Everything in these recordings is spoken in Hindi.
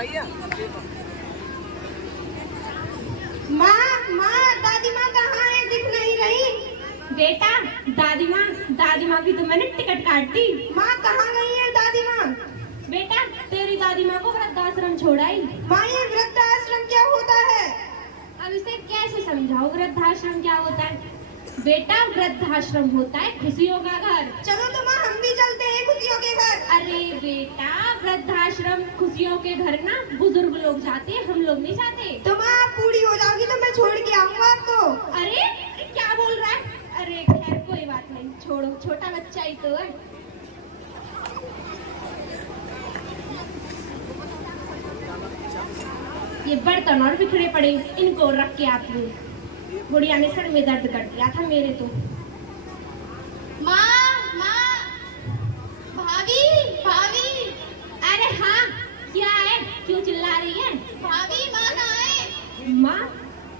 माँ दादी माँ कहाँ है, दिख नहीं रही। बेटा दादी माँ की तो मैंने टिकट काट दी। माँ कहाँ गई है दादी माँ? बेटा तेरी दादी माँ को वृद्धाश्रम छोड़ाई। माँ ये वृद्धाश्रम क्या होता है? अब इसे कैसे समझाओ वृद्धाश्रम क्या होता है? बेटा वृद्धाश्रम होता है खुशियों का घर। चलो तो माँ हम भी चलते हैं खुशियों के घर। अरे बेटा वृद्धाश्रम खुशियों के घर ना बुजुर्ग लोग जाते हैं, हम लोग नहीं जाते। तो माँ आप बूढ़ी हो जाओगी तो मैं छोड़ के आऊंगा आपको। अरे क्या बोल रहा है? अरे खैर कोई बात नहीं, छोड़ो, छोटा बच्चा ही तो है। ये बर्तन और बिखरे पड़े, इनको रख के आती हूँ। बुढ़िया ने सर में दर्द कर दिया था मेरे तो। भाभी भाभी। अरे हाँ क्या है, क्यों चिल्ला रही है? भाभी माँ कहाँ है? माँ?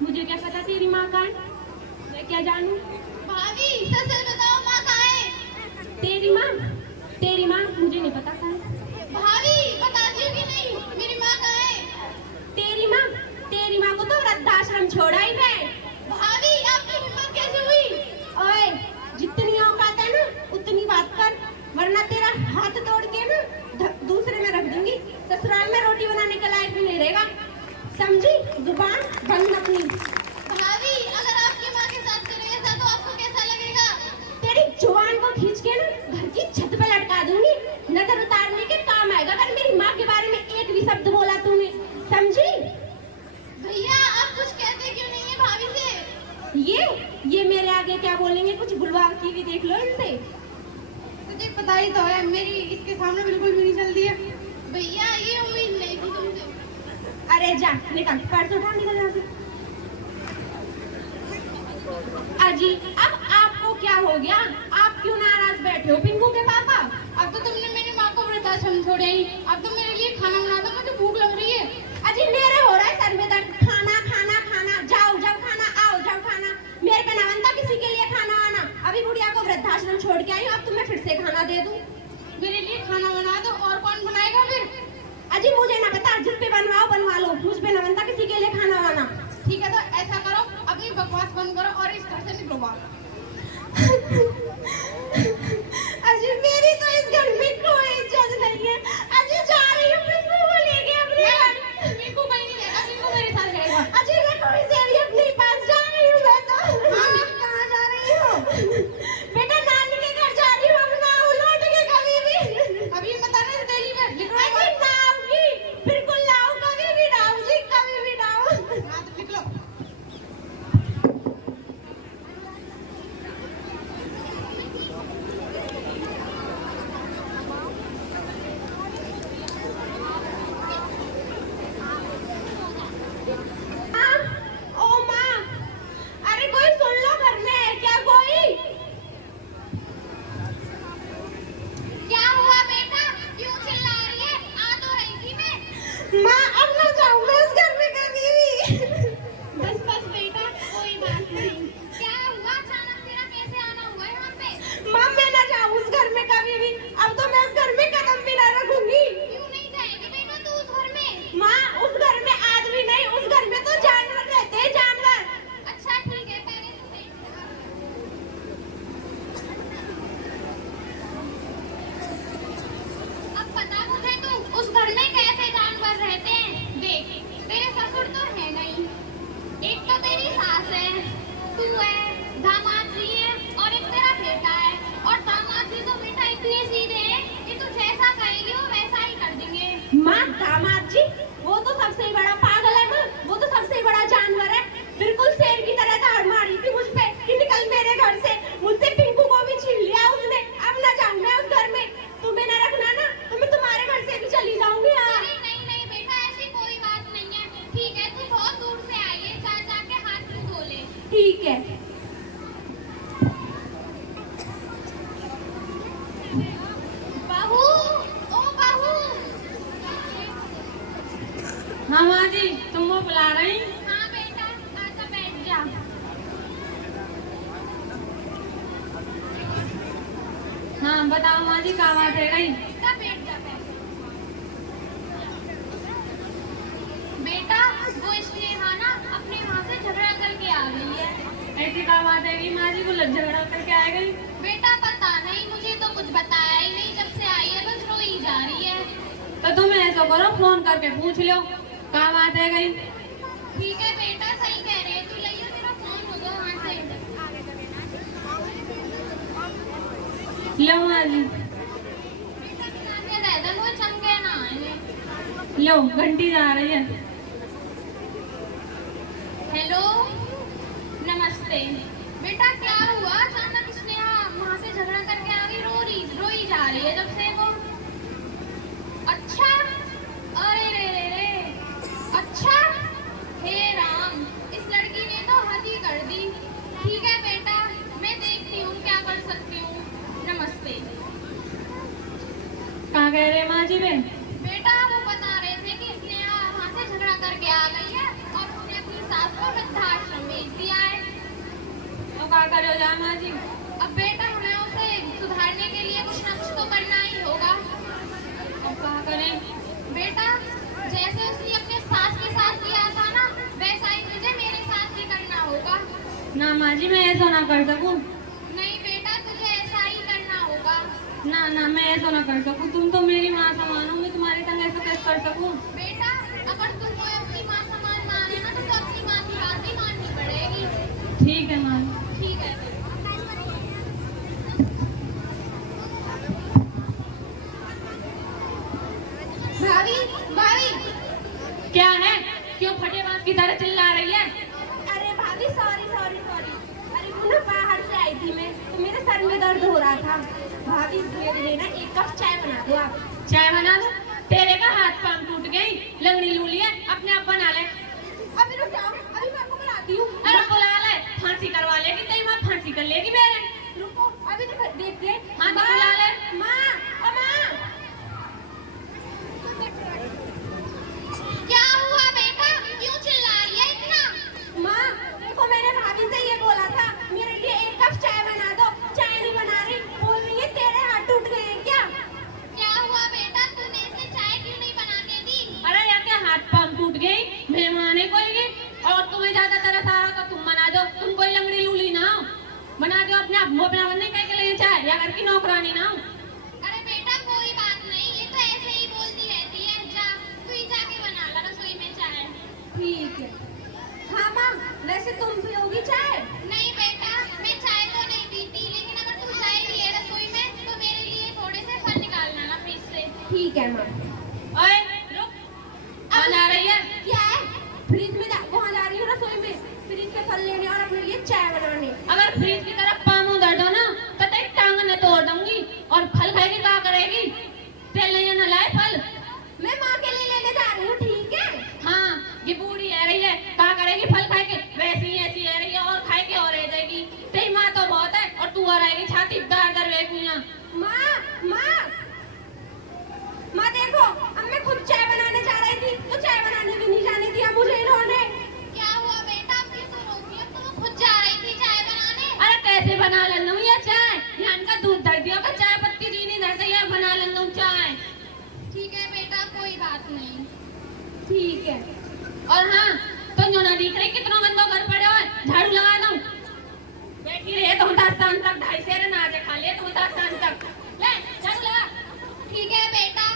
मुझे क्या पता तेरी माँ कहाँ है, मैं क्या जानूं? भाभी सच सच बताओ माँ कहाँ है? तेरी माँ मुझे नहीं पता कहाँ है। भाभी बताती हो कि नहीं, मेरी माँ कहाँ है? तेरी माँ को तो वृद्धाश्रम छोड़ा ही है। भाभी आपकी हिम्मत कैसे हुई? ओए जितनी औकात है ना उतनी बात कर, वरना तेरा हाथ तोड़ के ना दूसरे में रख दूंगी। ससुराल में रोटी बनाने के लायक भी नहीं रहेगा, समझी? जुबान बंद अपनी। भाभी अगर आपकी माँ के साथ करे ऐसा तो आपको कैसा लगेगा? तेरी जुबान को खींच के ना घर की छत पे लटका दूंगी, नजर उतारने के काम आएगा अगर मेरी माँ के बारे में एक भी शब्द बोला तूने, समझी? भैया आप कुछ कहते क्यों नहीं है भाभी से? ये मेरे आगे क्या बोलेंगे, कुछ बुलवा की भी देख लो इनसे। तुझे पता ही तो है मेरी इसके सामने बिल्कुल भी नहीं चलती है। भैया ये उम्मीद नहीं थी तुमसे। अरे जा निकल, पर्स उठा, निकल यहाँ से। अजी अब आपको क्या हो गया, आप क्यों नाराज बैठे हो पिंकू के पापा? अब तो तुमने मेरी माँ को वृद्धाश्रम छोड़ा ही, अब तो मेरे लिए खाना बना दो, मुझे भूख लग रही है। अजी मेरे हो रहा है सर में दर्द, खाना खाना खाना, जाओ जाओ खाना, आओ जाओ खाना। मेरे पे ना बनता किसी के लिए खाना आना, अभी बुढ़िया को वृद्धाश्रम छोड़ के आई हूँ, अब तुम्हें फिर से खाना दे दूँ? मेरे लिए खाना बना दो, और कौन बनाएगा फिर? अजी मुझे ना पता, जिस पे बनवाओ बनवा लो, मुझ पे ना बनता किसी के लिए खाना वाना। ठीक है तो ऐसा करो, अपनी बकवास बंद करो और इस घर से निकलो बाहर। अजी मेरी तो इस घर में कोई इज्जत नहीं है। अजी जा रही हूँ पिंकू को लेके अपने घर। पिंकू कहीं नहीं जाएगा, पिंकू मेरे साथ रहेगा। अजी मैं थोड़ी सी अभी अपने पास जा रही हूँ, मैं तो। हाँ कहाँ जा रही हो? बेटा नानी के घर जा रही हूँ, अब ना आऊँ लौट के कभी भी। अभी मत आना देरी में, निकलो अजी ना आऊंगी, बिल्कुल ना आऊँ, कभी भी ना आऊँ जी, कभी भी ना आऊँ। हाँ तो निकलो। ओ माँ, अरे कोई सुन लो, घर में है क्या कोई? क्या हुआ बेटा, क्यों चिल्ला रही है? आ तो रही थी मैं। माँ अब ना जाऊंगा इस घर में कभी भी। बस बस बेटा कोई बात नहीं। क्या हुआ अचानक तेरा कैसे आना हुआ यहाँ पे? माँ मैं ना जाऊँ उस घर में कभी भी, अब तो मैं उस घर में कदम भी ना रखूंगी। क्यों नहीं जाएगी बेटा तू उस घर में? माँ उस घर में आदमी नहीं, उस घर में तो जानवर रहते हैं, जानवर। अच्छा ठीक है, पहले तू देख। अब बता मुझे तू उस घर में कैसे जानवर रहते हैं? देख तेरे ससुर तो है नहीं, एक तो तेरी सास है, तू है, दामाद जी है और एक तेरा बेटा है। और दामाद जी तो बेटा इतने सीधे हैं कि तू जैसा कहेगी वो वैसा ही कर देंगे। माँ दामाद जी वो तो सबसे ही बड़ा पागल है माँ, वो तो सबसे ही बड़ा जानवर है, बिल्कुल शेर की तरह धाड़ मारी थी मुझ पे कि निकल मेरे घर से, मुझसे पिंकू को भी छीन लिया उसने। अब ना जाऊँ मैं उस घर में, तुम्हें ना रखना ना तो मैं तुम्हारे घर से भी चली जाऊंगी। अरे नहीं नहीं बेटा ऐसी कोई बात नहीं है, ठीक है तू बहुत दूर से आई है, जा जाके हाथ मुंह धो ले। ठीक है। बहू, ओ बहू। हाँ माँ जी तुम वो बुला रही? हाँ बेटा आजा बैठ जा। हाँ बताओ माँ जी, क्या बात है गई? बेटा बैठ जा पहले। ऐसी क्या बात है कि माँ जी को लग झगड़ा करके आ गई? बेटा पता नहीं, मुझे तो कुछ बताया ही नहीं, जब से आई है बस रोई जा रही है। तो तुम ऐसा करो, फोन करके पूछ लो क्या बात है गई। ठीक है बेटा, सही कह रहे हैं, तू ले तेरा फोन हो गया वहाँ से। लो माँ जी, बेटा के दे दे, वो चमके ना आए। लो घंटी जा रही है। हेलो, नमस्ते। बेटा क्या हुआ, अचानक स्नेहा वहाँ से झगड़ा करके आ गई, रोई जा रही है जब से वो। अच्छा, अरे रे, अच्छा, हे राम, इस लड़की ने तो हद ही कर दी। ठीक है बेटा, मैं देखती हूँ क्या कर सकती हूँ। नमस्ते। कहाँ कह रहे माँ जी वे? बेटा वो बता रहे थे कि स्नेहा वहाँ से झगड़ा करके आ गई है और उसने अपनी सास को वृद्धाश्रम भेज दिया है। तो क्या करो जा माँ जी? अब बेटा हमें उसे सुधारने के लिए कुछ न कुछ तो करना ही होगा। अब क्या करें? बेटा जैसे उसने अपने सास के साथ किया था ना, वैसा ही तुझे मेरे साथ भी करना होगा। ना माँ जी, मैं ऐसा ना कर सकूं। नहीं बेटा, तुझे ऐसा ही करना होगा। ना मैं ऐसा ना कर सकूं, तुम तो मेरी माँ समान हो, मैं तुम्हारी संग ऐसा कैसे कर सकूं? बेटा अगर तुम कोई अपनी माँ समान माने ना, तो अपनी माँ की बात ही माननी पड़ेगी। ठीक है माँ। ठीक है। भाभी, भाभी। क्या है? क्यों फटेबाज की तरह चिल्ला रही है? अरे भाभी सॉरी। अरे वो ना बाहर से आई थी मैं, तो मेरे सर में दर्द हो रहा था। भाभी मेरे लिए ना एक कप चाय बना दो आप। चाय बना दो? तेरे का हाथ पांव टूट गई, लंगड़ी लूली है, अपने आप बना ले। अभी रुक जाओ, अभी मैं आपको बुलाती हूँ। अरे बुला ले, फांसी करवा लेगी, तेरी माँ फांसी कर लेगी मेरे। रुको, अभी देखिए। हाँ तो बुला ले। माँ, ओ माँ। क्या हुआ बेटा, क्यों चिल्ला रही है इतना? माँ देखो, मैंने भाभी से ये बोला था मेरे लिए एक कप चाय बना दो, चाय नहीं बना रही, बोल रही है तेरे हाथ टूट गए हैं क्या? क्या हुआ बेटा, तूने इसे चाय क्यों नहीं बनाने दी? अरे यार क्या हाथ पांव टूट गई, मेहमान है कोई और तुम्हें ज्यादा तरस आ रहा तो तुम बना दो, तुम कोई लंगड़ी लूली ना हो, बना दो अपने आप। वो अपना बनने के लिए चाय या घर की नौकरानी ना हो। अरे बेटा कोई बात नहीं, ये तो ऐसे ही बोलती रहती है। जा तू ही जाके बना ला रसोई में चाय। ठीक है। हाँ माँ, वैसे तुम पियोगी चाय? नहीं बेटा, मैं चाय तो नहीं पीती, लेकिन अगर तू जाएगी ये रसोई में तो मेरे लिए थोड़े से फल निकालना ना फ्रिज से। ठीक है माँ। ओए रुक, कहाँ जा रही है? क्या है? फ्रिज में वहाँ जा रही हूँ, रसोई में फ्रिज से फल लेने और अपने लिए चाय बनाने। अगर फ्रिज की तरफ पाँव दर्द हो ना तो तेरी टांग ने तोड़ दूंगी। और फल खाएगी क्या करेगी? तेल नहीं ना लाए फल। मैं माँ के लिए लेने जा रही हूँ, ठीक है? हाँ ये बूढ़ी है रही है, क्या करेगी फल खाए के? वैसी ही ऐसी है रही है और खाए के और रह जाएगी। तेरी माँ तो बहुत है और तू और आएगी छाती दर दर वेगुइयां। माँ देखो, अब मैं खुद चाय बनाने जा रही थी तो चाय बनाने भी नहीं जाने दिया मुझे इन्होंने। क्या हुआ बेटा, अब क्यों तो रोक रही हो? तो वो खुद जा रही थी चाय बनाने। अरे कैसे बना लेना ये चाय? यहाँ का दूध धर दिया का चाय पत्ती चीनी धर दिया, बना लेना चाय। ठीक है बेटा, कोई बात नहीं। ठीक है। और हाँ तो जो ना दिख रही कितना गंदा घर पड़े हो, झाड़ू लगा दो। बैठी रहे तो शाम तक 2.5 सेर ना खा ले तो शाम तक ले झाड़ू लगा। ठीक है बेटा।